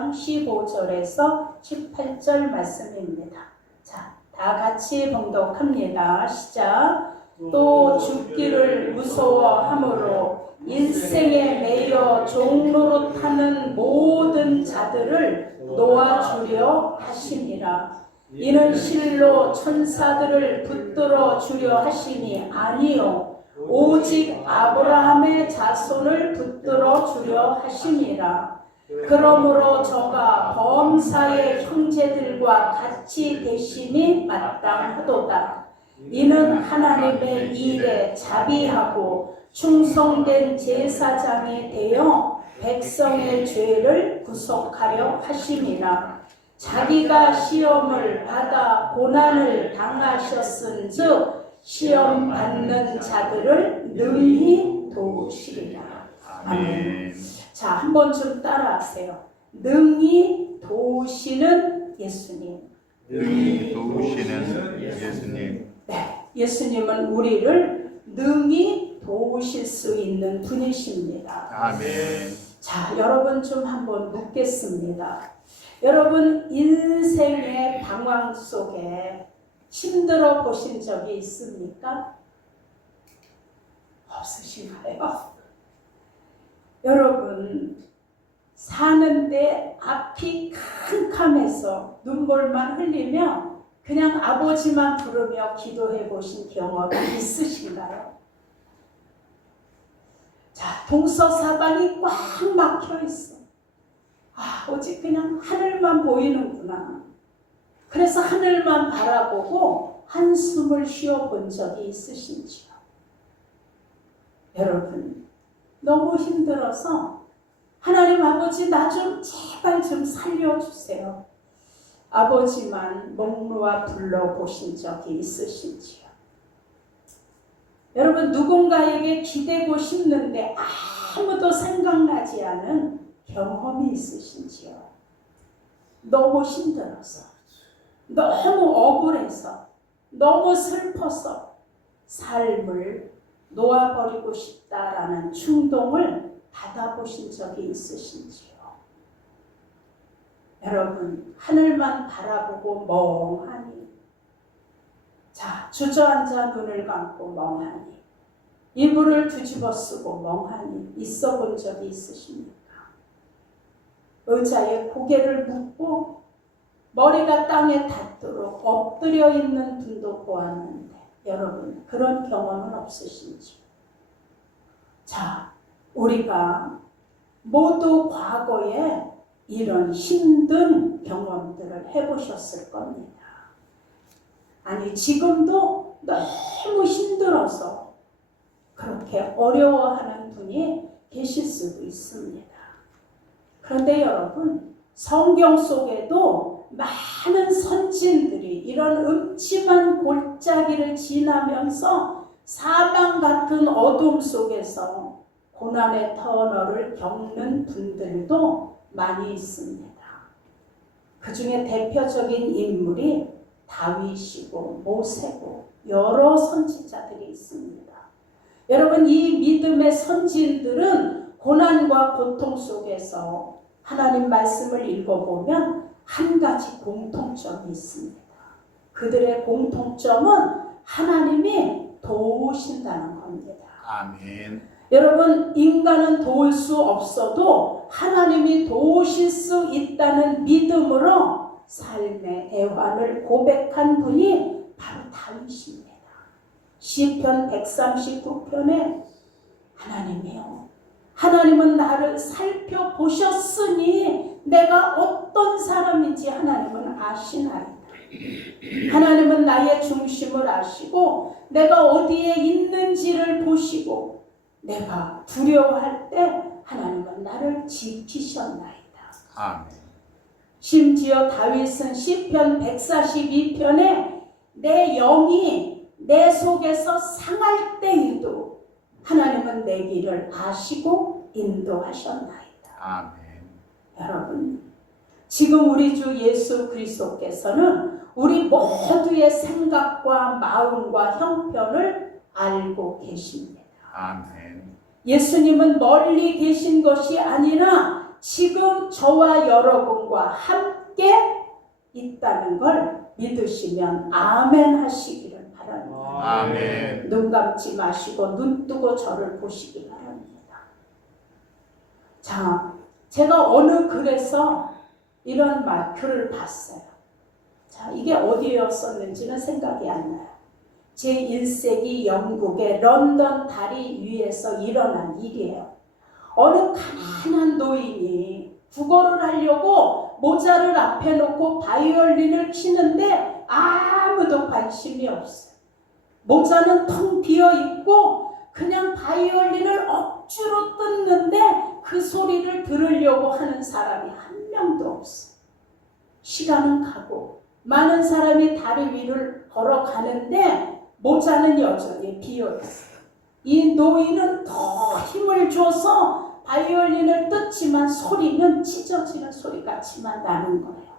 15절에서 18절 말씀입니다. 자, 다 같이 봉독합니다. 시작. 또 죽기를 무서워함으로 인생에 매여 종로로 타는 모든 자들을 놓아주려 하심이라. 이는 실로 천사들을 붙들어 주려 하심이 아니요 오직 아브라함의 자손을 붙들어 주려 하심이라. 그러므로 저가 범사의 형제들과 같이 되심이 마땅하도다. 이는 하나님의 일에 자비하고 충성된 제사장이 되어 백성의 죄를 구속하려 하심이라. 자기가 시험을 받아 고난을 당하셨은즉 시험 받는 자들을 능히 도우시리라. 아멘. 자, 한번 좀 따라하세요. 능히 도우시는 예수님. 능히 도우시는 예수님. 네, 예수님은 우리를 능히 도우실 수 있는 분이십니다. 아멘. 자, 여러분 좀 한번 묻겠습니다. 여러분 인생의 방황 속에 힘들어 보신 적이 있습니까? 없으신가요? 여러분 사는데 앞이 캄캄해서 눈물만 흘리며 그냥 아버지만 부르며 기도해 보신 경험이 있으신가요? 자, 동서사방이 꽉 막혀 있어. 아, 오직 그냥 하늘만 보이는구나. 그래서 하늘만 바라보고 한숨을 쉬어본 적이 있으신지요? 여러분 너무 힘들어서 하나님 아버지 나 좀 제발 좀 살려주세요. 아버지만 목 놓아 불러보신 적이 있으신지요? 여러분 누군가에게 기대고 싶는데 아무도 생각나지 않은 경험이 있으신지요? 너무 힘들어서, 너무 억울해서, 너무 슬퍼서 삶을 놓아버리고 싶다라는 충동을 받아보신 적이 있으신지요? 여러분 하늘만 바라보고 멍하니, 자 주저앉아 눈을 감고 멍하니, 이불을 뒤집어 쓰고 멍하니 있어 본 적이 있으십니까? 의자에 고개를 묻고 머리가 땅에 닿도록 엎드려 있는 분도 보았는데 여러분 그런 경험은 없으신지요? 자, 우리가 모두 과거에 이런 힘든 경험들을 해보셨을 겁니다. 아니 지금도 너무 힘들어서 그렇게 어려워하는 분이 계실 수도 있습니다. 그런데 여러분 성경 속에도 많은 선진들이 이런 음침한 골짜기를 지나면서 사망 같은 어둠 속에서 고난의 터널을 겪는 분들도 많이 있습니다. 그 중에 대표적인 인물이 다윗이고 모세고 여러 선지자들이 있습니다. 여러분 이 믿음의 선지들은 고난과 고통 속에서 하나님 말씀을 읽어보면 한 가지 공통점이 있습니다. 그들의 공통점은 하나님이 도우신다는 겁니다. 아멘. 여러분 인간은 도울 수 없어도 하나님이 도우실 수 있다는 믿음으로 삶의 애환을 고백한 분이 바로 다윗입니다. 시편 139편에 하나님이요, 하나님은 나를 살펴보셨으니 내가 어떤 사람인지 하나님은 아시나이다. 하나님은 나의 중심을 아시고 내가 어디에 있는지를 보시고 내가 두려워할 때 하나님은 나를 지키셨나이다. 아멘. 심지어 다윗은 시편 142편에 내 영이 내 속에서 상할 때에도 하나님은 내 길을 아시고 인도하셨나이다. 아멘. 여러분 지금 우리 주 예수 그리스도께서는 우리 모두의 생각과 마음과 형편을 알고 계십니다. 아멘. 예수님은 멀리 계신 것이 아니라 지금 저와 여러분과 함께 있다는 걸 믿으시면 아멘 하시기를 바랍니다. 아멘. 눈 감지 마시고 눈 뜨고 저를 보시기 바랍니다. 자, 제가 어느 글에서 이런 글을 봤어요. 자, 이게 어디였었는지는 생각이 안 나요. 제1세기 영국의 런던 다리 위에서 일어난 일이에요. 어느 가난한 노인이 국어를 하려고 모자를 앞에 놓고 바이올린을 치는데 아무도 관심이 없어요. 모자는 텅 비어 있고 그냥 바이올린을 억지로 뜯는데 그 소리를 들으려고 하는 사람이 한 명도 없어요. 시간은 가고 많은 사람이 다리 위를 걸어가는데 모자는 여전히 비어 있어요. 이 노인은 더 힘을 줘서 바이올린을 뜯지만 소리는 찢어지는 소리같이만 나는 거예요.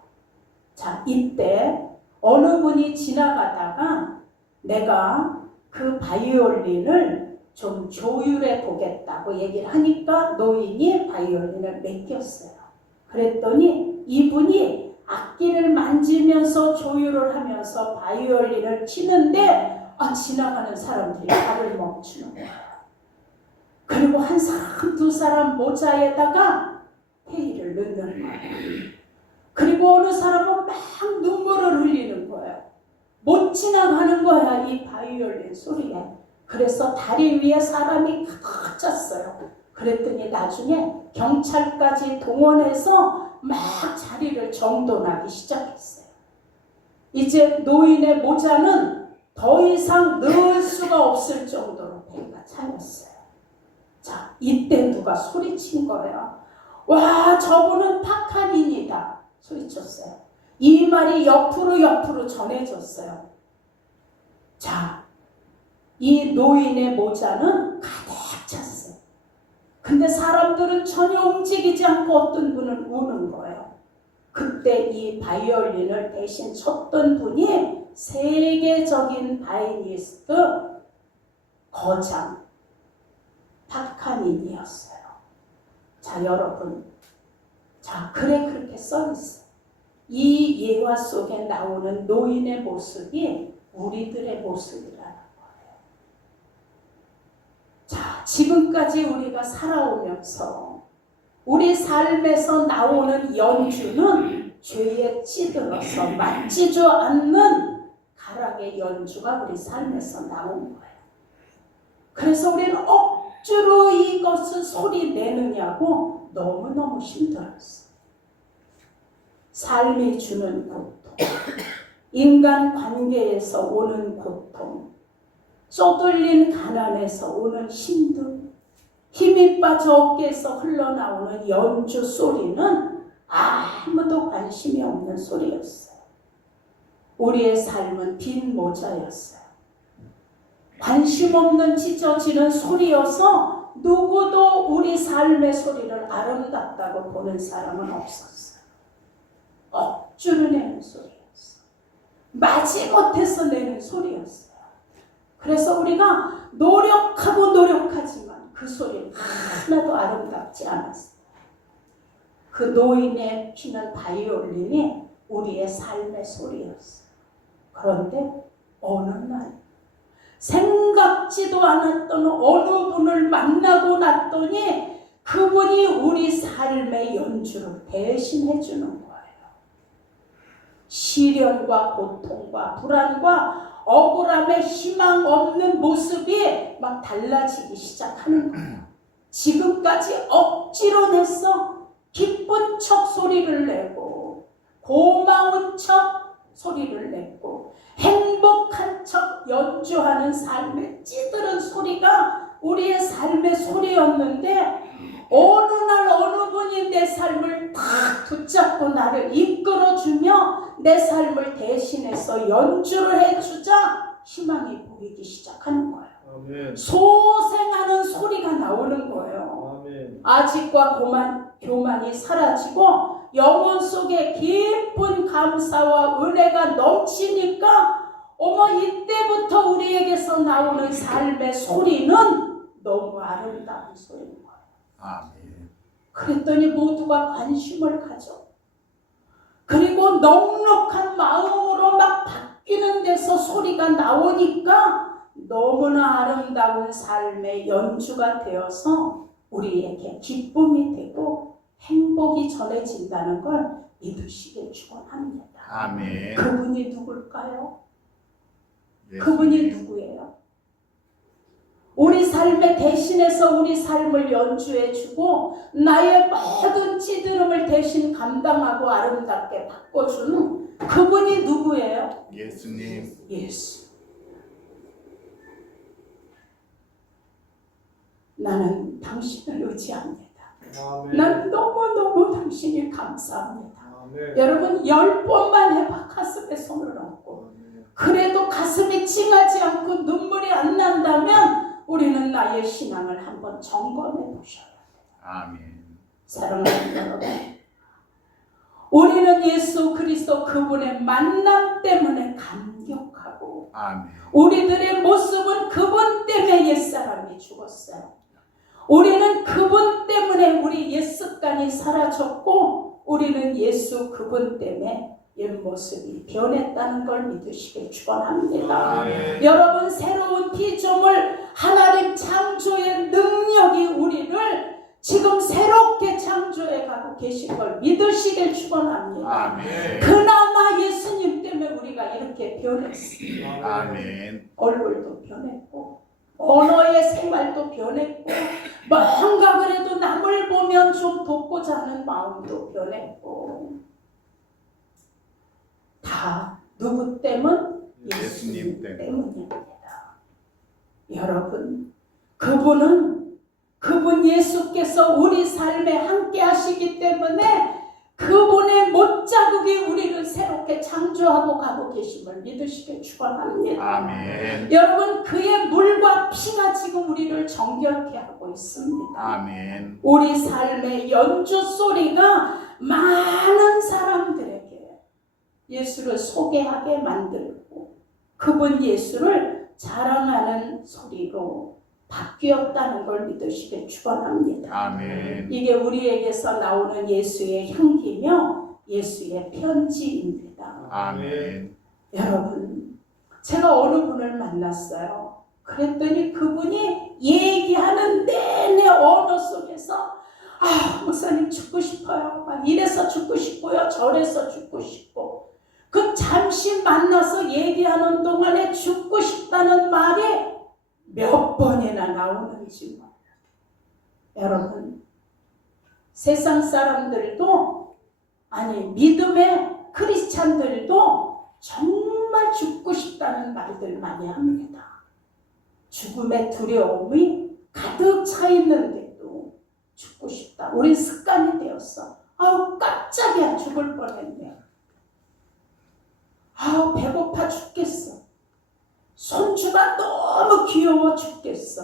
자, 이때 어느 분이 지나가다가 내가 그 바이올린을 좀 조율해 보겠다고 얘기를 하니까 노인이 바이올린을 맡겼어요. 그랬더니 이분이 악기를 만지면서 조율을 하면서 바이올린을 치는데 지나가는 사람들이 발을 멈추는 거예요. 그리고 한 사람 두 사람 모자에다가 페이를 넣는 거예요. 그리고 어느 사람은 막 눈물을 흘리는 거예요. 못 지나가는 거야, 이 바이올린 소리에. 그래서 다리 위에 사람이 가득 찼어요. 그랬더니 나중에 경찰까지 동원해서 막 자리를 정돈하기 시작했어요. 이제 노인의 모자는 더 이상 넣을 수가 없을 정도로 배가 차였어요. 자, 이때 누가 소리친 거예요. 와, 저분은 파카닌이다 소리쳤어요. 이 말이 옆으로 전해졌어요. 자, 이 노인의 모자는 가득 찼어요. 근데 사람들은 전혀 움직이지 않고 어떤 분은 우는 거예요. 그때 이 바이올린을 대신 쳤던 분이 세계적인 바이올리니스트 거장 파카닌이었어요. 자, 여러분. 자, 그렇게 써 있어요. 이 예화 속에 나오는 노인의 모습이 우리들의 모습이라는 거예요. 자, 지금까지 우리가 살아오면서 우리 삶에서 나오는 연주는 죄에 찌들어서 맞지도 않는 가락의 연주가 우리 삶에서 나온 거예요. 그래서 우리는 억지로 이것을 소리 내느냐고 너무너무 힘들었어요. 삶이 주는 고통, 인간 관계에서 오는 고통, 쪼들린 가난에서 오는 힘듦, 힘이 빠져 어깨에서 흘러나오는 연주 소리는 아무도 관심이 없는 소리였어요. 우리의 삶은 빈 모자였어요. 관심 없는 찢어지는 소리여서 누구도 우리 삶의 소리를 아름답다고 보는 사람은 없었어요. 억지로 내는 소리였어요. 마지못해서 내는 소리였어요. 그래서 우리가 노력하지만 그 소리는 하나도 아름답지 않았어요. 그 노인의 피는 바이올린이 우리의 삶의 소리였어요. 그런데 어느 날 생각지도 않았던 어느 분을 만나고 났더니 그분이 우리 삶의 연주를 대신해 주는 거예요. 시련과 고통과 불안과 억울함에 희망 없는 모습이 막 달라지기 시작하는 거예요. 지금까지 억지로 냈어. 기쁜 척 소리를 내고 고마운 척 소리를 냈고 행복한 척 연주하는 삶의 찌들은 소리가 우리의 삶의 소리였는데 어느 날 어느 분이 내 삶을 딱 붙잡고 나를 이끌어주며 내 삶을 대신해서 연주를 해주자 희망이 보이기 시작하는 거예요. 아멘. 소생하는 소리가 나오는 거예요. 아멘. 아직과 교만이 사라지고 영혼 속에 깊은 감사와 은혜가 넘치니까 이때부터 우리에게서 나오는 삶의 소리는 너무 아름다운 소리인 거예요. 아멘. 그랬더니 모두가 관심을 가져. 그리고 넉넉한 마음으로 막 바뀌는 데서 소리가 나오니까 너무나 아름다운 삶의 연주가 되어서 우리에게 기쁨이 되고 행복이 전해진다는 걸 믿으시길 축원합니다. 아멘. 그분이 누굴까요? 예수님. 그분이 누구예요? 우리 삶에 대신해서 우리 삶을 연주해주고 나의 모든 찌들음을 대신 감당하고 아름답게 바꿔주는 그분이 누구예요? 예수님. 예수. 나는 당신을 의지합니다. 아멘. 난 너무너무 당신이 감사합니다. 아멘. 여러분 10번만 해봐. 가슴에 손을 얹고. 그래도 가슴이 찡하지 않고 눈물이 안 난다면 우리는 나의 신앙을 한번 점검해 보셔야 돼요. 아멘. 사랑하는 여러분, 우리는 예수 그리스도 그분의 만남 때문에 감격하고 아멘. 우리들의 모습은 그분 때문에 옛사람이 죽었어요. 우리는 그분 때문에 우리 옛습관이 사라졌고 우리는 예수 그분 때문에 옛모습이 변했다는 걸 믿으시길 축원합니다. 아멘. 여러분 새로운 피조물 하나님 창조의 능력이 우리를 지금 새롭게 창조해 가고 계신 걸 믿으시길 축원합니다. 아멘. 그나마 예수님 때문에 우리가 이렇게 변했습니다. 아멘. 얼굴도 변했고 언어의 생활도 변했고 뭔가 그래도 남을 보면 좀 돕고자 하는 마음도 변했고 다 누구 때문? 예수님 때문입니다. 여러분 그분 예수께서 우리 삶에 함께 하시기 때문에 그분의 못자국이 우리를 새롭게 창조하고 가고 계심을 믿으시길 축원합니다. 아멘. 여러분 그의 물과 피가 지금 우리를 정결케 하고 있습니다. 아멘. 우리 삶의 연주 소리가 많은 사람들에게 예수를 소개하게 만들고 그분 예수를 자랑하는 소리로 바뀌었다는 걸 믿으시길 축원합니다. 아멘. 이게 우리에게서 나오는 예수의 향기며 예수의 편지입니다. 아멘. 여러분 제가 어느 분을 만났어요. 그랬더니 그분이 얘기하는 내내 언어 속에서 목사님 죽고 싶어요. 막 이래서 죽고 싶고요. 저래서 죽고 싶고 그 잠시 만나서 얘기하는 동안에 죽고 싶다는 말이 몇 번이나 나오는지 몰라요. 여러분 세상 사람들도 아니 믿음의 크리스찬들도 정말 죽고 싶다는 말들 많이 합니다. 죽음의 두려움이 가득 차 있는데도 죽고 싶다. 우린 습관이 되었어. 깜짝이야 죽을 뻔했네. 배고파 죽겠어. 손주가 너무 귀여워 죽겠어.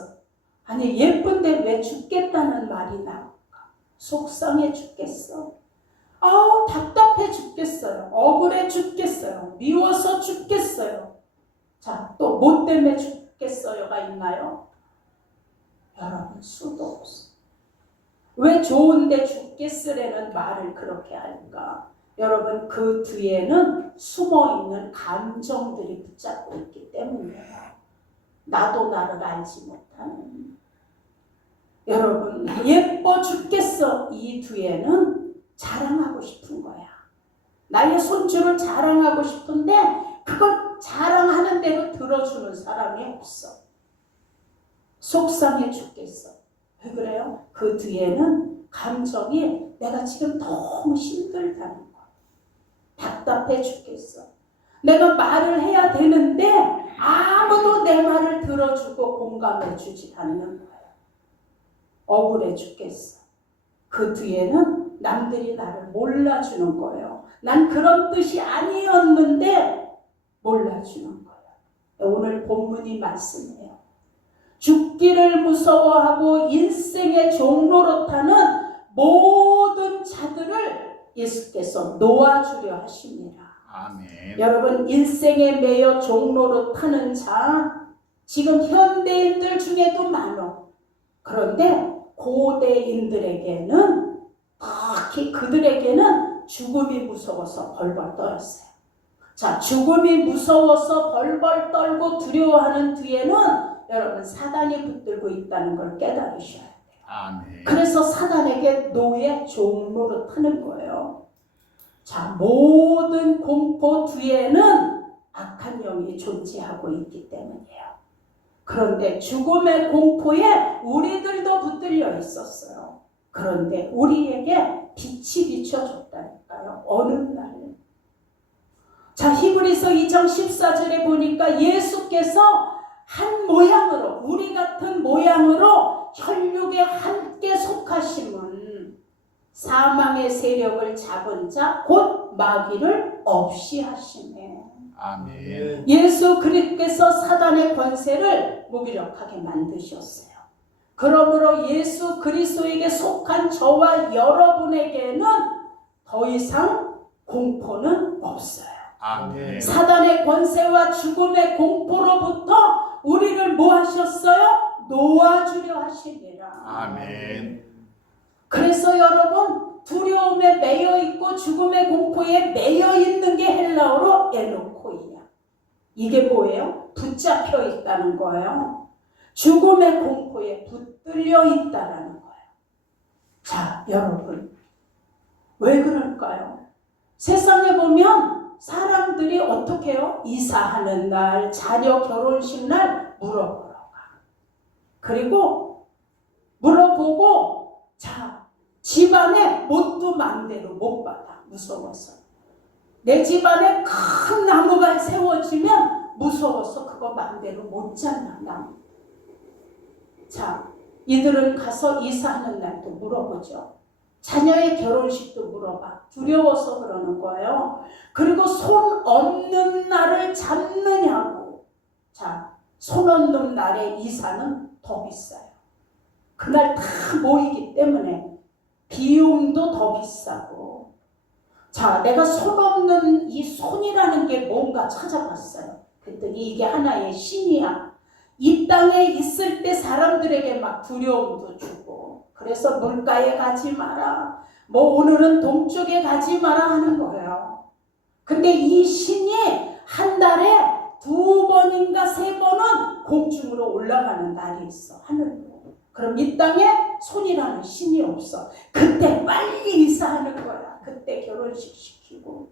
아니 예쁜데 왜 죽겠다는 말이 나올까? 속상해 죽겠어. 답답해 죽겠어요. 억울해 죽겠어요. 미워서 죽겠어요. 자, 또 뭐 때문에 죽겠어요가 있나요? 여러분 수도 없어. 왜 좋은데 죽겠으라는 말을 그렇게 할까? 여러분 그 뒤에는 숨어있는 감정들이 붙잡고 있기 때문이에요. 나도 나를 알지 못하는. 여러분 예뻐 죽겠어. 이 뒤에는 자랑하고 싶은 거야. 나의 손주를 자랑하고 싶은데 그걸 자랑하는 대로 들어주는 사람이 없어. 속상해 죽겠어. 왜 그래요? 그 뒤에는 감정이 내가 지금 너무 힘들다는 거야. 답답해 죽겠어. 내가 말을 해야 되는데 아무도 내 말을 들어주고 공감해 주지 않는 거야. 억울해 죽겠어. 그 뒤에는 남들이 나를 몰라주는 거예요. 난 그런 뜻이 아니었는데 몰라주는 거예요. 오늘 본문이 말씀이에요. 죽기를 무서워하고 인생의 종로로 타는 모든 자들을 예수께서 놓아주려 하십니다. 아멘. 여러분 인생에 매여 종로로 타는 자 지금 현대인들 중에도 많어. 그런데 고대인들에게는 특히 그들에게는 죽음이 무서워서 벌벌 떨었어요. 자, 죽음이 무서워서 벌벌 떨고 두려워하는 뒤에는 여러분 사단이 붙들고 있다는 걸 깨달으셔야 돼요. 아멘. 그래서 사단에게 노예 종로로 타는 거예요. 자, 모든 공포 뒤에는 악한 영이 존재하고 있기 때문이에요. 그런데 죽음의 공포에 우리들도 붙들려 있었어요. 그런데 우리에게 빛이 비춰졌다니까요. 어느 날. 자, 히브리서 2장 14절에 보니까 예수께서 한 모양으로, 우리 같은 모양으로 혈육에 함께 속하심은 사망의 세력을 잡은 자 곧 마귀를 없이 하시네. 아멘. 예수 그리스도께서 사단의 권세를 무기력하게 만드셨어요. 그러므로 예수 그리스도에게 속한 저와 여러분에게는 더 이상 공포는 없어요. 아멘. 사단의 권세와 죽음의 공포로부터 우리를 뭐 하셨어요? 놓아주려 하시니라. 아멘. 그래서 여러분 두려움에 매여 있고 죽음의 공포에 매여 있는 게 헬라어로 에노코이야. 이게 뭐예요? 붙잡혀 있다는 거예요. 죽음의 공포에 붙들려 있다라는 거예요. 자, 여러분 왜 그럴까요? 세상에 보면 사람들이 어떻게 해요? 이사하는 날, 자녀 결혼식 날 물어보러 가. 그리고 물어보고 자, 집안에 뭣도 맘대로 못 받아. 무서워서. 내 집안에 큰 나무가 세워지면 무서워서 그거 맘대로 못 잡나. 나무. 자, 이들은 가서 이사하는 날도 물어보죠. 자녀의 결혼식도 물어봐. 두려워서 그러는 거예요. 그리고 손 얹는 날을 잡느냐고. 자, 손 얹는 날의 이사는 더 비싸요. 그날 다 모이기 때문에 비용도 더 비싸고. 자, 내가 손 얹는 이 손이라는 게 뭔가 찾아봤어요. 그랬더니 이게 하나의 신이야. 이 땅에 있을 때 사람들에게 막 두려움도 주고, 그래서 물가에 가지 마라, 뭐 오늘은 동쪽에 가지 마라 하는 거예요. 근데 이 신이 한 달에 2번인가 3번은 공중으로 올라가는 날이 있어, 하늘로. 그럼 이 땅에 손이라는 신이 없어. 그때 빨리 이사하는 거야. 그때 결혼식 시키고.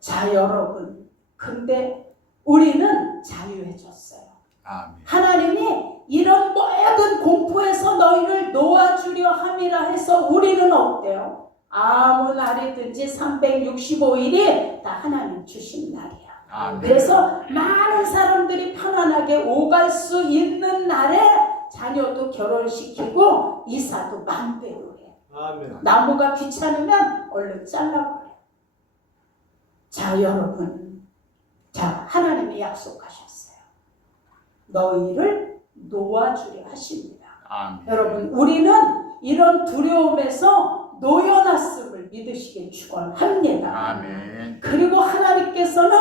자, 여러분, 근데 우리는 자유해졌어요. 아멘. 하나님이 이런 모든 공포에서 너희를 놓아주려 함이라 해서 우리는 어때요? 아무 날이든지 365일이 다 하나님 주신 날이야. 아멘. 그래서 많은 사람들이 편안하게 오갈 수 있는 날에 자녀도 결혼시키고 이사도 마음대로 해. 아멘. 나무가 귀찮으면 얼른 잘라버려. 자, 여러분, 자, 하나님이 약속하셨어요. 너희를 놓아주려 하십니다. 아멘. 여러분, 우리는 이런 두려움에서 놓여놨음을 믿으시길 축원합니다. 아멘. 그리고 하나님께서는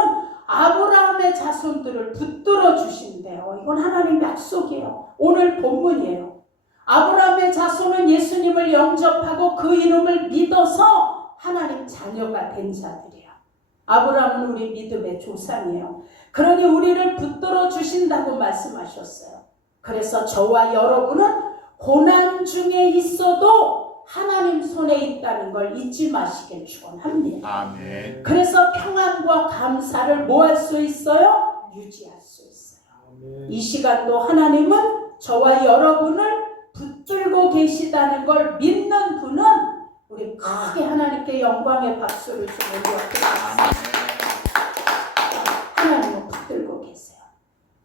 아브라함의 자손들을 붙들어 주신대요. 이건 하나님의 약속이에요. 오늘 본문이에요. 아브라함의 자손은 예수님을 영접하고 그 이름을 믿어서 하나님 자녀가 된 자들이에요. 아브라함은 우리 믿음의 조상이에요. 그러니 우리를 붙들어 주신다고 말씀하셨어요. 그래서 저와 여러분은 고난 중에 있어도 하나님 손에 있다는 걸 잊지 마시길 축원합니다. 아멘. 그래서 평안과 감사를 뭐 할 수 있어요? 유지할 수 있어요. 아멘. 이 시간도 하나님은 저와 여러분을 붙들고 계시다는 걸 믿는 분은 우리 크게 하나님께 영광의 박수를 주는 것 같아요. 하나님은 붙들고 계세요.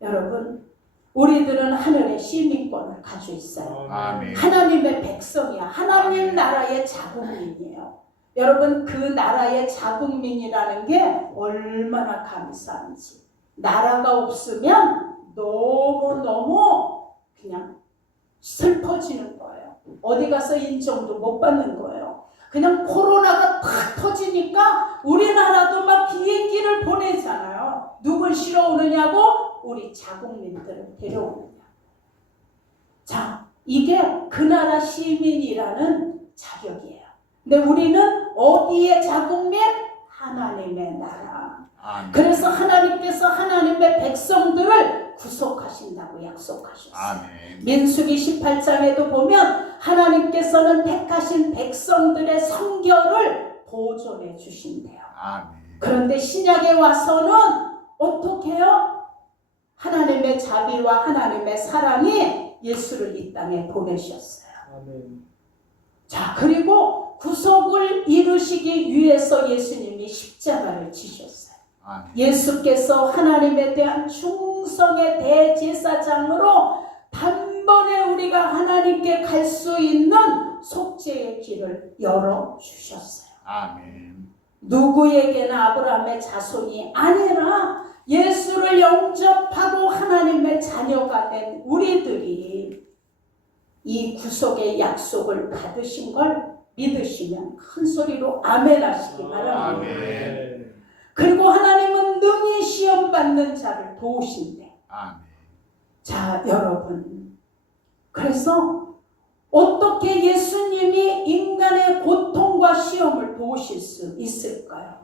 여러분, 우리들은 하늘의 시민권을 가지고 있어요. 아멘. 하나님의 백성이야. 하나님 나라의 자국민이에요. 여러분, 그 나라의 자국민이라는 게 얼마나 감사한지. 나라가 없으면 너무너무 그냥 슬퍼지는 거예요. 어디 가서 인정도 못 받는 거예요. 그냥 코로나가 탁 터지니까 우리나라도 막 비행기를 보내잖아요. 누굴 실어오느냐고? 우리 자국민들을 데려오느냐. 자, 이게 그 나라 시민이라는 자격이에요. 근데 우리는 어디에 자국민? 하나님의 나라. 아멘. 그래서 하나님께서 하나님의 백성들을 구속하신다고 약속하셨어요. 아멘. 민수기 18장에도 보면 하나님께서는 택하신 백성들의 성결을 보존해 주신대요. 아멘. 그런데 신약에 와서는 어떻게 해요? 하나님의 자비와 하나님의 사랑이 예수를 이 땅에 보내셨어요. 아멘. 자, 그리고 구속을 이루시기 위해서 예수님이 십자가를 지셨어요. 아멘. 예수께서 하나님에 대한 충성의 대제사장으로 단번에 우리가 하나님께 갈 수 있는 속죄의 길을 열어주셨어요. 아멘. 누구에게나 아브라함의 자손이 아니라 예수를 영접하고 하나님의 자녀가 된 우리들이 이 구속의 약속을 받으신 걸 믿으시면 큰 소리로 아멘 하시기 바랍니다. 아멘. 그리고 하나님은 능히 시험받는 자를 도우신대. 아멘. 자, 여러분, 그래서 어떻게 예수님이 인간의 고통과 시험을 도우실 수 있을까요?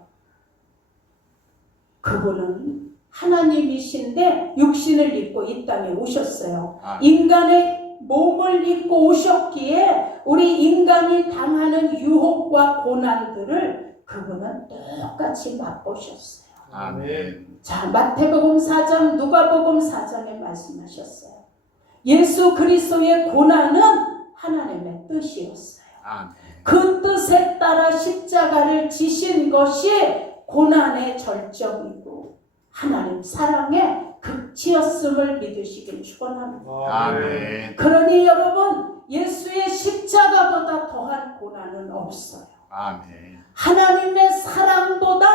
그분은 하나님이신데 육신을 입고 이 땅에 오셨어요. 아멘. 인간의 몸을 입고 오셨기에 우리 인간이 당하는 유혹과 고난들을 그분은 똑같이 맛보셨어요. 아멘. 자, 마태복음 4장, 누가복음 4장에 말씀하셨어요. 예수 그리스도의 고난은 하나님의 뜻이었어요. 아멘. 그 뜻에 따라 십자가를 지신 것이 고난의 절정이고 하나님 사랑의 극치였음을 믿으시길 축원합니다. 아멘. 그러니 여러분, 예수의 십자가보다 더한 고난은 없어요. 아멘. 하나님의 사랑보다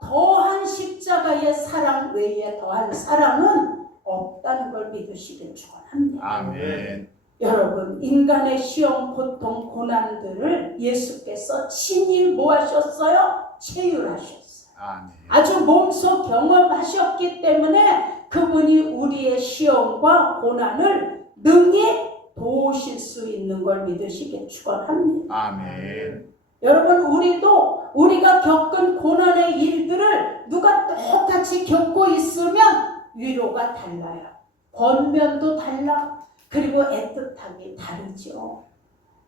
더한 십자가의 사랑 외에 더한 사랑은 없다는 걸 믿으시길 축원합니다. 아멘. 여러분, 인간의 시험, 고통, 고난들을 예수께서 친히 뭐 하셨어요? 체휼하셨어요. 아멘. 아주 몸소 경험하셨기 때문에 그분이 우리의 시험과 고난을 능히 도우실 수 있는 걸 믿으시길 축원합니다. 아멘. 여러분, 우리도 우리가 겪은 고난의 일들을 누가 똑같이 겪고 있으면 위로가 달라요. 권면도 달라. 그리고 애틋함이 다르죠.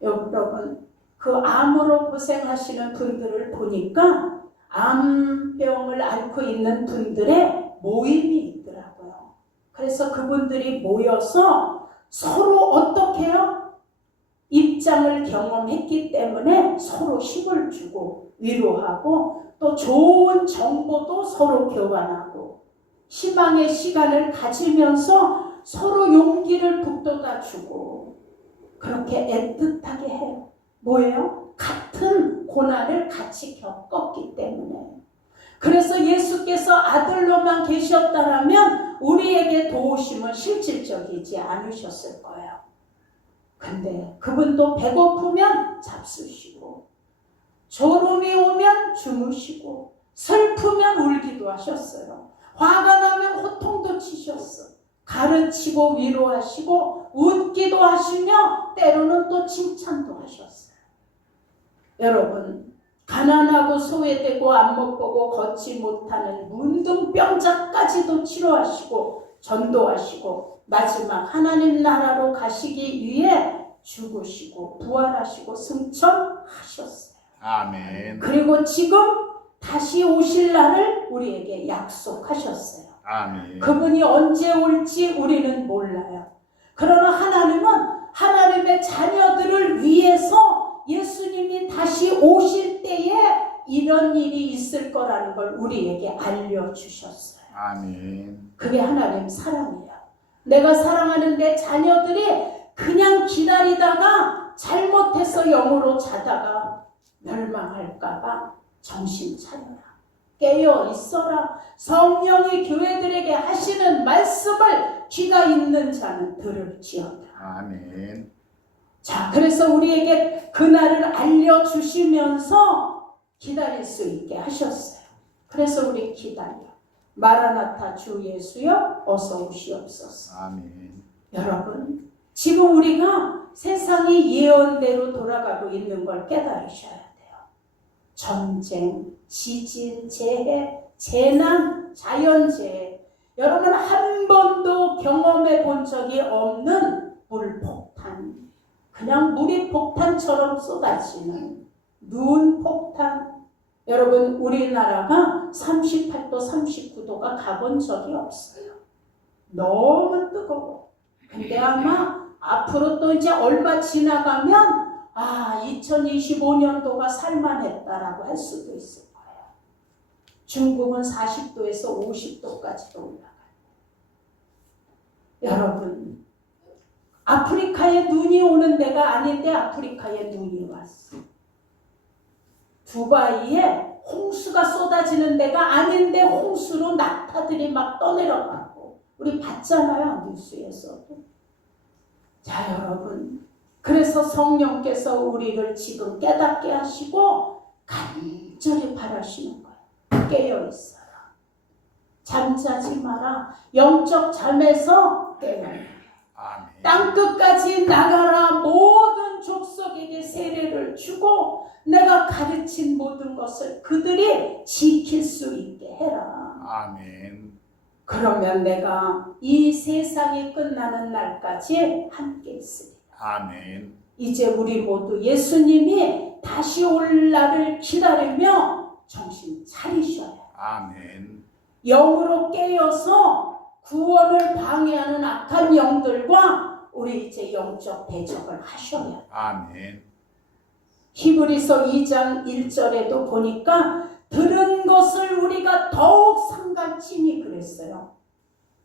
여러분, 그 암으로 고생하시는 분들을 보니까 암병을 앓고 있는 분들의 모임이 있더라고요. 그래서 그분들이 모여서 서로 어떻게 해요? 입장을 경험했기 때문에 서로 힘을 주고 위로하고 또 좋은 정보도 서로 교환하고 희망의 시간을 가지면서 서로 용기를 북돋아주고 그렇게 애틋하게 해요. 뭐예요? 같은 고난을 같이 겪었기 때문에. 그래서 예수께서 아들로만 계셨다라면 우리에게 도우심은 실질적이지 않으셨을 거예요. 근데 그분도 배고프면 잡수시고 졸음이 오면 주무시고 슬프면 울기도 하셨어요. 화가 나면 호통도 치셨어. 가르치고 위로하시고 웃기도 하시며 때로는 또 칭찬도 하셨어요. 여러분, 가난하고 소외되고 안목보고 걷지 못하는 문둥병자까지도 치료하시고 전도하시고 마지막 하나님 나라로 가시기 위해 죽으시고 부활하시고 승천하셨어요. 아멘. 그리고 지금 다시 오실 날을 우리에게 약속하셨어요. 아멘. 그분이 언제 올지 우리는 몰라요. 그러나 하나님은 하나님의 자녀들을 위해서 예수님이 다시 오실 때에 이런 일이 있을 거라는 걸 우리에게 알려주셨어요. 아멘. 그게 하나님 사랑이에요. 내가 사랑하는 내 자녀들이 그냥 기다리다가 잘못해서 영으로 자다가 멸망할까봐 정신 차려라. 깨어 있어라. 성령이 교회들에게 하시는 말씀을 귀가 있는 자는 들을지어다. 아멘. 자, 그래서 우리에게 그날을 알려주시면서 기다릴 수 있게 하셨어요. 그래서 우리 기다려. 마라나타 주 예수여 어서 오시옵소서. 아멘. 여러분, 지금 우리가 세상이 예언대로 돌아가고 있는 걸 깨달으셔야 돼요. 전쟁, 지진, 재해, 재난, 자연재해. 여러분 한 번도 경험해 본 적이 없는 물폭탄. 그냥 물이 폭탄처럼 쏟아지는 눈 폭탄. 여러분 우리나라가 38도, 39도가 가본 적이 없어요. 너무 뜨거워. 근데 아마 앞으로 또 이제 얼마 지나가면 2025년도가 살만했다라고 할 수도 있을 거예요. 중국은 40도에서 50도까지도 올라가요. 여러분 아프리카에 눈이 오는 데가 아닌데 아프리카에 눈이 왔어. 두바이에 홍수가 쏟아지는 데가 아닌데 홍수로 낙타들이 막 떠내려가고 우리 봤잖아요 뉴스에서도. 자 여러분 그래서 성령께서 우리를 지금 깨닫게 하시고 간절히 바라시는 거예요. 깨어있어라. 잠자지 마라. 영적 잠에서 깨어라. 땅끝까지 나가라. 모든 족속에게 세례를 주고 내가 가르친 모든 것을 그들이 지킬 수 있게 해라. 아멘. 그러면 내가 이 세상이 끝나는 날까지 함께 있으리라. 아멘. 이제 우리 모두 예수님이 다시 올 날을 기다리며 정신 차리셔야 해요. 아멘. 영으로 깨어서 구원을 방해하는 악한 영들과 우리 이제 영적 대적을 하셔야 해요. 아멘. 히브리서 2장 1절에도 보니까 들은 것을 우리가 더욱 상간치니 그랬어요.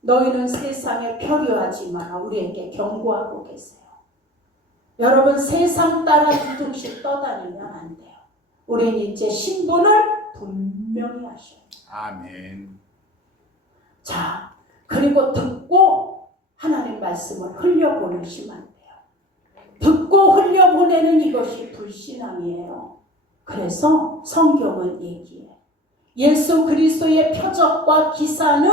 너희는 세상에 표류하지 마라. 우리에게 경고하고 계세요. 여러분 세상 따라 두둥실 떠다니면 안 돼요. 우리는 이제 신분을 분명히 하셔야 돼요. 아멘. 자, 그리고 듣고 하나님 말씀을 흘려보내시면 안 돼요. 듣고 흘려보내는 이것이 불신앙이에요. 그래서 성경은 얘기해. 예수 그리스도의 표적과 기사는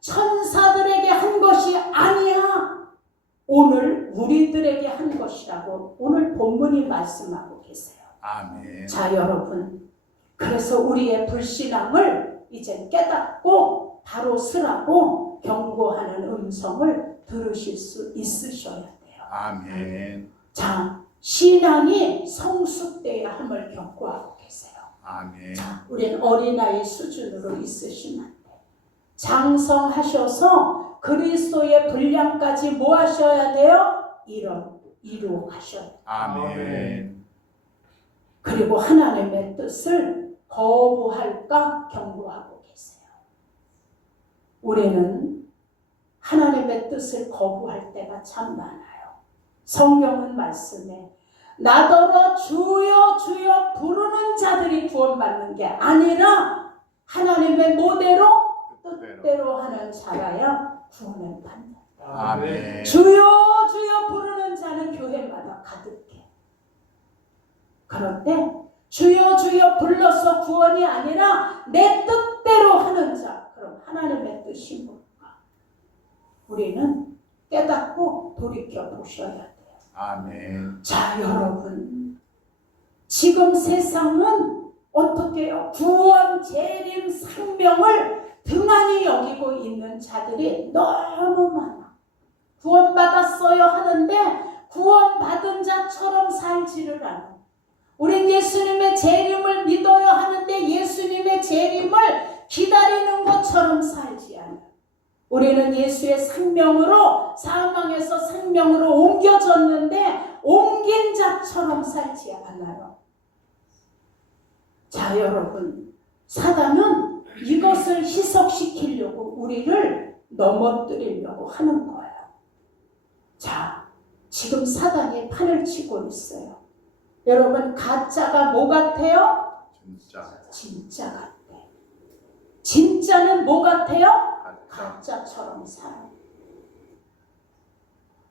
천사들에게 한 것이 아니야. 오늘 우리들에게 한 것이라고 오늘 본문이 말씀하고 계세요. 아멘. 자 여러분 그래서 우리의 불신앙을 이제 깨닫고 바로 서라고 경고하는 음성을 들으실 수 있으셔야 돼요. 아멘. 자 신앙이 성숙돼야 함을 경고하고 계세요. 아멘. 자 우리는 어린아이 수준으로 있으시면 안 돼요. 장성하셔서 그리스도의 분량까지 뭐 하셔야 돼요? 이루어 가셔야 돼요. 아멘. 그리고 하나님의 뜻을 거부할까 경고하고 계세요. 우리는 하나님의 뜻을 거부할 때가 참 많아요. 성경은 말씀에 나더러 주여 주여 부르는 자들이 구원받는 게 아니라 하나님의 모대로 뜻대로 하는 자라야 구원을 받는다. 아멘. 주여 주여 부르는 자는 교회마다 가득해. 그런데 주여 주여 불러서 구원이 아니라 내 뜻대로 하는 자, 그럼 하나님의 뜻이 뭘까? 우리는 깨닫고 돌이켜 보셔야 돼요. 아멘. 자 여러분 지금 세상은 어떻게 해요? 구원, 재림, 생명을 등한히 여기고 있는 자들이 너무 많아. 구원받았어요 하는데 구원받은 자처럼 살지를 않아. 우린 예수님의 재림을 믿어요 하는데 예수님의 재림을 기다리는 것처럼 살지 않아. 우리는 예수의 생명으로 사망에서 생명으로 옮겨졌는데 옮긴 자처럼 살지 않아요. 자 여러분 사단은 이것을 희석시키려고 우리를 넘어뜨리려고 하는 거예요. 자 지금 사단이 판을 치고 있어요. 여러분 가짜가 뭐 같아요? 진짜 같아. 진짜는 뭐 같아요? 가짜처럼 살아.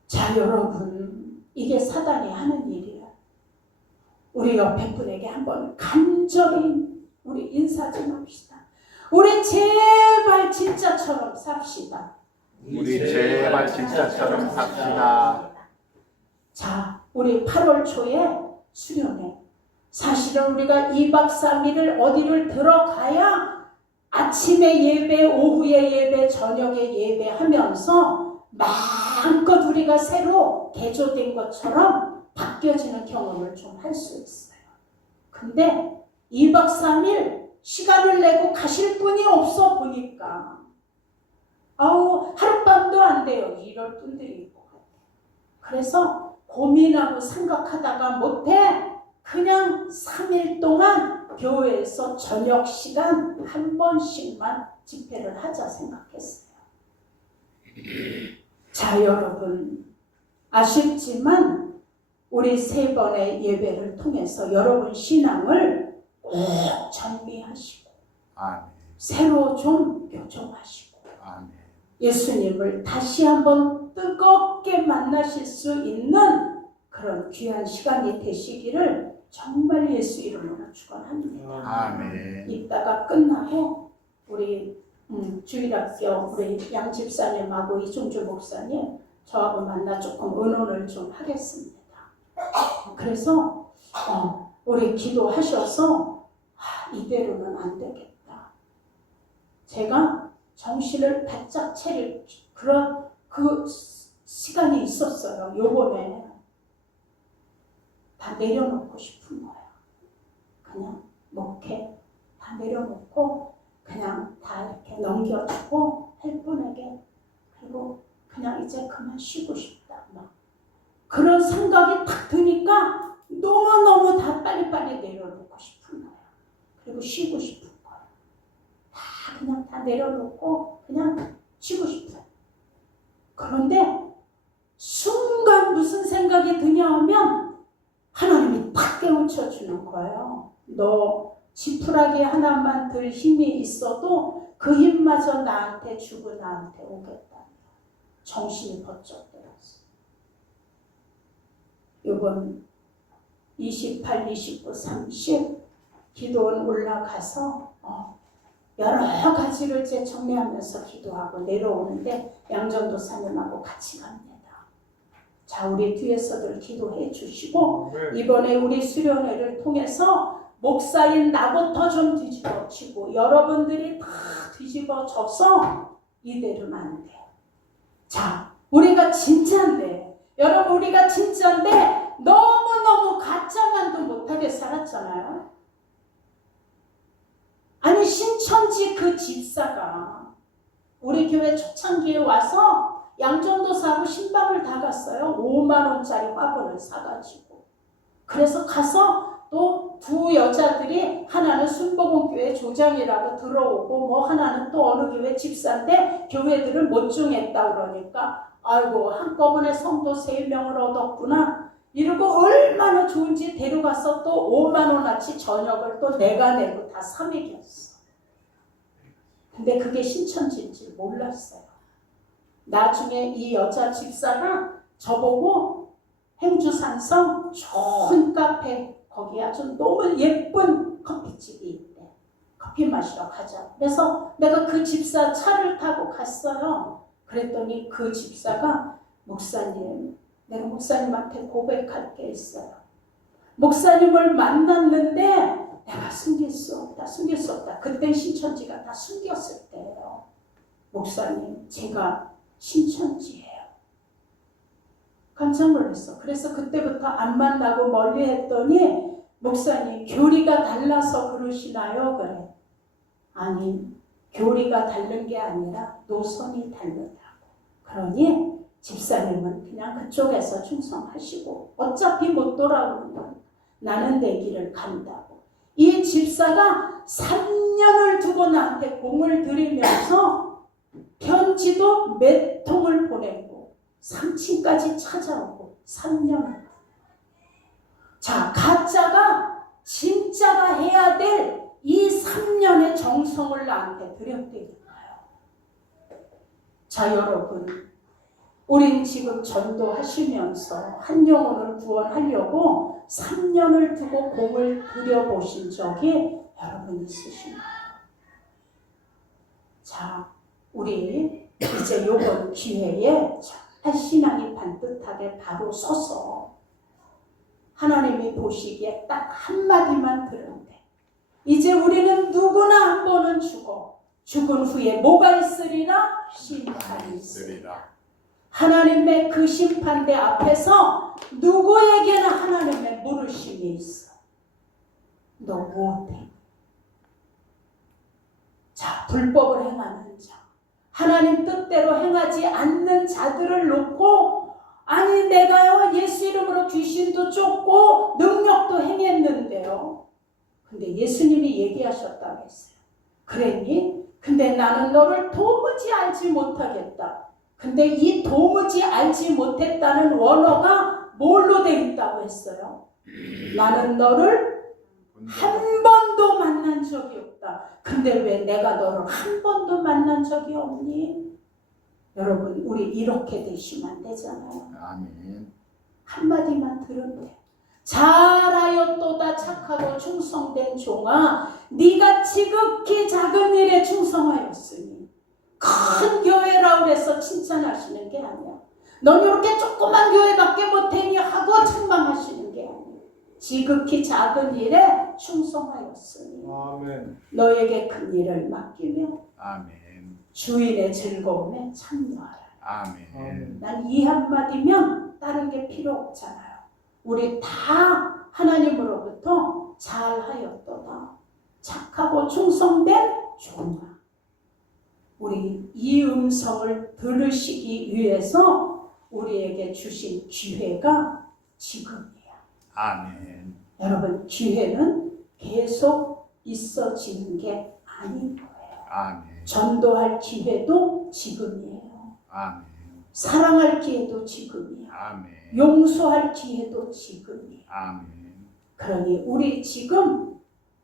자 여러분 이게 사단이 하는 일이야. 우리 옆에 분에게 한번 간절히 우리 인사 좀 합시다. 우리 제발 진짜처럼 삽시다. 우리 제발 진짜처럼 삽시다. 자 우리 8월 초에 수련회. 사실은 우리가 2박 3일을 어디를 들어가야 아침에 예배, 오후에 예배, 저녁에 예배 하면서 마음껏 우리가 새로 개조된 것처럼 바뀌어지는 경험을 좀 할 수 있어요. 근데 2박 3일 시간을 내고 가실 분이 없어 보니까 하룻밤도 안 돼요. 이럴 분들이 있고. 그래서 고민하고 생각하다가 못해 그냥 3일 동안 교회에서 저녁 시간 한 번씩만 집회를 하자 생각했어요. 자, 여러분, 아쉽지만 우리 3번의 예배를 통해서 여러분 신앙을 꼭 정리하시고 아멘. 새로 좀 교정하시고 아멘. 예수님을 다시 한번 뜨겁게 만나실 수 있는 그런 귀한 시간이 되시기를 정말 예수 이름으로 축원합니다. 아멘. 이따가 끝나고 우리 주일학교 우리 양 집사님하고 이종주 목사님 저하고 만나 조금 의논을 좀 하겠습니다. 그래서 우리 기도하셔서 이대로는 안 되겠다. 제가 정신을 바짝 차릴 그런 그 시간이 있었어요. 요번에 다 내려놓고 싶은 거예요. 그냥 목회 다 내려놓고 그냥 다 이렇게 넘겨주고 할 분에게 그리고 그냥 이제 그만 쉬고 싶다. 막 그런 생각이 딱 드니까 너무너무 다 빨리빨리 내려놓고 싶은 거예요. 그리고 쉬고 싶은 거예요. 다 그냥 다 내려놓고 그냥 쉬고 싶어요. 그런데 순간 무슨 생각이 드냐 하면 하나님이 딱 깨우쳐 주는 거예요. 너 지푸라기 하나만 들 힘이 있어도 그 힘마저 나한테 주고 나한테 오겠다. 정신이 번쩍 들었어. 이번 28, 29, 30 기도원 올라가서 여러 가지를 정리하면서 기도하고 내려오는데 양전도사님하고 같이 갑니다. 자, 우리 뒤에서들 기도해 주시고 이번에 우리 수련회를 통해서 목사인 나부터 좀 뒤집어지고 여러분들이 다 뒤집어져서 이대로는 안 돼요. 자, 우리가 진짜인데 여러분 우리가 진짜인데 너무너무 가짜만도 못하게 살았잖아요. 아니 신천지 그 집사가 우리 교회 초창기에 와서 양전도사하고 신방을 다 갔어요. 5만 원짜리 화분을 사가지고. 그래서 가서 또 두 여자들이 하나는 순복음교회 조장이라고 들어오고 뭐 하나는 또 어느 교회 집사인데 교회들을 못 중했다 그러니까 아이고 한꺼번에 성도 3명을 얻었구나. 이러고 얼마나 좋은지 데려가서 또 5만 원어치 저녁을 또 내가 내고 다 사먹였어. 근데 그게 신천지인지 몰랐어요. 나중에 이 여자 집사가 저보고 행주산성 좋은 카페 거기 아주 너무 예쁜 커피집이 있대. 커피 마시러 가자. 그래서 내가 그 집사 차를 타고 갔어요. 그랬더니 그 집사가 목사님, 내가 목사님한테 고백할 게 있어요. 목사님을 만났는데 내가 숨길 수 없다. 그때 신천지가 다 숨겼을 때예요. 목사님, 제가 신천지예요. 깜짝 놀랐어. 그래서 그때부터 안 만나고 멀리 했더니 목사님 교리가 달라서 그러시나요? 그래. 아니 교리가 다른 게 아니라 노선이 다르다고. 그러니 집사님은 그냥 그쪽에서 충성하시고 어차피 못 돌아오는 건 나는 내 길을 간다고. 이 집사가 3년을 두고 나한테 공을 들이면서 편지도 몇 통을 보내고 3층까지 찾아오고 3년. 자, 가짜가 진짜가 해야 될 이 3년의 정성을 나한테 들였다니까요. 자, 여러분, 우린 지금 전도하시면서 한 영혼을 구원하려고 3년을 두고 공을 들여보신 적이 여러분 있으신가요? 자, 우리 이제 요번 기회에 정말 신앙이 반듯하게 바로 서서 하나님이 보시기에 딱 한마디만 들은데 이제 우리는 누구나 한 번은 죽어 죽은 후에 뭐가 있으리라? 심판이 있으리라. 하나님의 그 심판대 앞에서 누구에게나 하나님의 물으심이 있어. 너 무엇해? 자, 불법을 행하는 자, 하나님 뜻대로 행하지 않는 자들을 놓고 아니 내가요 예수 이름으로 귀신도 쫓고 능력도 행했는데요. 근데 예수님이 얘기하셨다면서요. 그랬니? 근데 나는 너를 도무지 알지 못하겠다. 근데 이 도무지 알지 못했다는 원어가 뭘로 돼 있다고 했어요? 나는 너를 한 번도 만난 적이 없다. 근데 왜 내가 너를 한 번도 만난 적이 없니? 여러분 우리 이렇게 되시면 안 되잖아요. 아멘. 한마디만 들으면 잘하였도다 착하고 충성된 종아 네가 지극히 작은 일에 충성하였으니 큰 교회라고 해서 칭찬하시는 게 아니야. 넌 이렇게 조그만 교회밖에 못하니 하고 책망하시는 게 아니야. 지극히 작은 일에 충성하였으니 아멘. 너에게 큰 일을 맡기며 아멘. 주인의 즐거움에 참여하라. 아멘. 난 이 한마디면 다른 게 필요 없잖아요. 우리 다 하나님으로부터 잘하였도다 착하고 충성된 종아. 우리 이 음성을 들으시기 위해서 우리에게 주신 기회가 지금이야. 아멘. 여러분 기회는 계속 있어지는 게 아닌 거예요. 아멘. 전도할 기회도 지금이에요. 아멘. 사랑할 기회도 지금이야. 아멘. 용서할 기회도 지금이야. 아멘. 그러니 우리 지금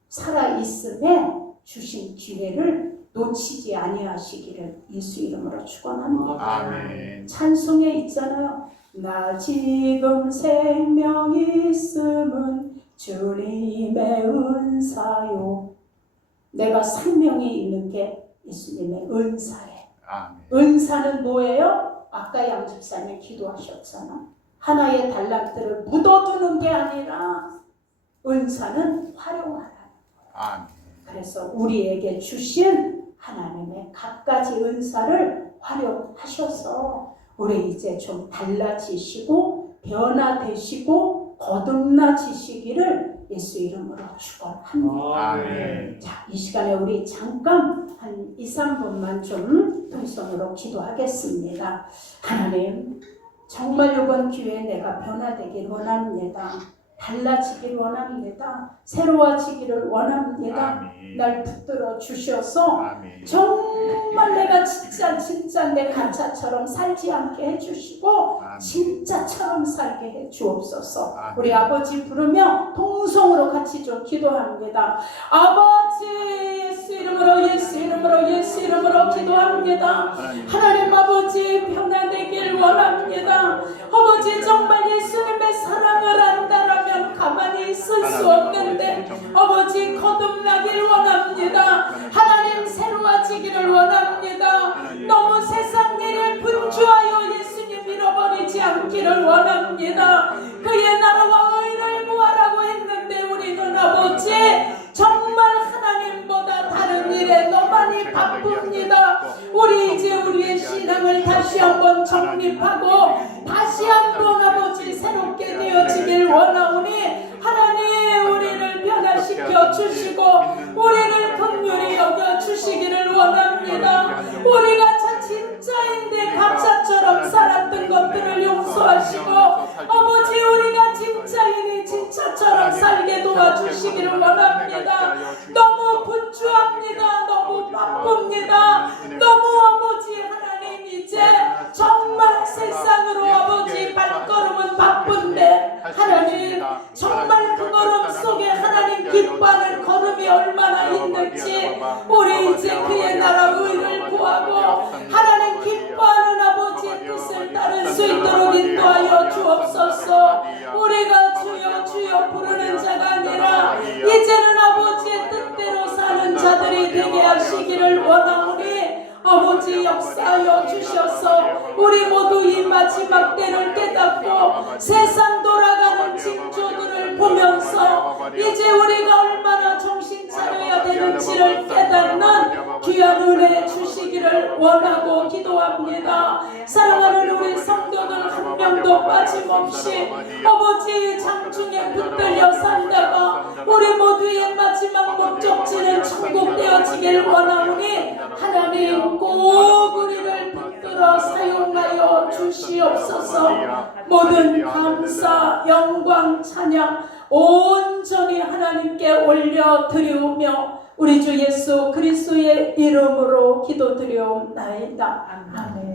살아있음에 주신 기회를 놓치지 아니하시기를 예수 이름으로 축원합니다. 아멘. 찬송에 있잖아요. 나 지금 생명이 있음은 주님의 은사요. 내가 생명이 있는 게 예수님의 은사예요. 아멘. 은사는 뭐예요? 아까 양 집사님 기도하셨잖아. 하나의 달란트를 묻어두는 게 아니라 은사는 활용하라. 아멘. 그래서 우리에게 주신 하나님의 갖가지 은사를 활용하셔서 우리 이제 좀 달라지시고 변화되시고 거듭나지시기를 예수 이름으로 축원합니다. 아멘. 자, 이 시간에 우리 잠깐 한 2, 3분만 좀 통성으로 기도하겠습니다. 하나님, 정말 이번 기회에 내가 변화되길 원합니다. 달라지길 원합니다. 새로워지기를 원합니다. 아멘. 날 붙들어 주셔서 아멘. 정말 내가 진짜 내 가짜처럼 살지 않게 해주시고 아멘. 진짜처럼 살게 해 주옵소서. 아멘. 우리 아버지 부르며 통성으로 같이 좀 기도합니다. 아버지 예수 이름으로 예수 이름으로 예수 이름으로 기도합니다. 하나님 아버지 변화되길 원합니다. 아버지 정말 예수님의 사랑을 안다라면 가만히 있을 수 없는데 아버지 거듭나길 원합니다. 하나님 새로워지기를 원합니다. 너무 세상 일에 분주하여 예수님 잃어버리지 않기를 원합니다. 그의 나라와 의를 구하라고 했는데 우리는 아버지 정말 하나님보다 다른 일에 너만이 바쁩니다. 우리 이제 우리의 신앙을 다시 한번 정립하고 다시 한번 아버지 새롭게 되어지길 원하오니 하나님 우리를 변화시켜 주시고 우리를 긍휼히 여겨 주시기를 원합니다. 우리가 참 진짜인데 가짜처럼 살았던 것들을 용서하시고 아버지 우리가 진짜인이 진짜처럼 살게 도와주시기를 원합니다. 너무 분주합니다. 너무 바쁩니다. 너무 아버지 하나님 이제 정말 세상으로 아버지 발걸음은 바쁜데 하나님 정말 그 걸음 속에 하나님 기뻐하는 걸음이 얼마나 있는지 우리 이제 그의 나라 의를 구하고 하나님 기뻐하는 아버지의 뜻을 따를 수 있도록 인도하여 주옵소서. 우리가 주여 주여 부르는 자가 아니라 이제는 아버지의 뜻대로 사는 자들이 되게 하시기를 원하오니 아버지 역사하여 주셔서 우리 모두 이 마지막 때를 깨닫고 세상 돌아가는 징조들을 이제 우리가 얼마나 정신 차려야 되는지를 깨닫는 귀한 은혜 주시기를 원하고 기도합니다. 사랑하는 우리 성도들 한 명도 빠짐없이 아버지의 장중에 붙들려 살다가 우리 모두의 마지막 목적지는 천국 되어지길 원하오니 하나님 꼭 우리를 붙들어 사용하여 주시옵소서. 모든 감사, 영광, 찬양 온전히 하나님께 올려드리우며 우리 주 예수 그리스도의 이름으로 기도드리옵나이다. 아멘.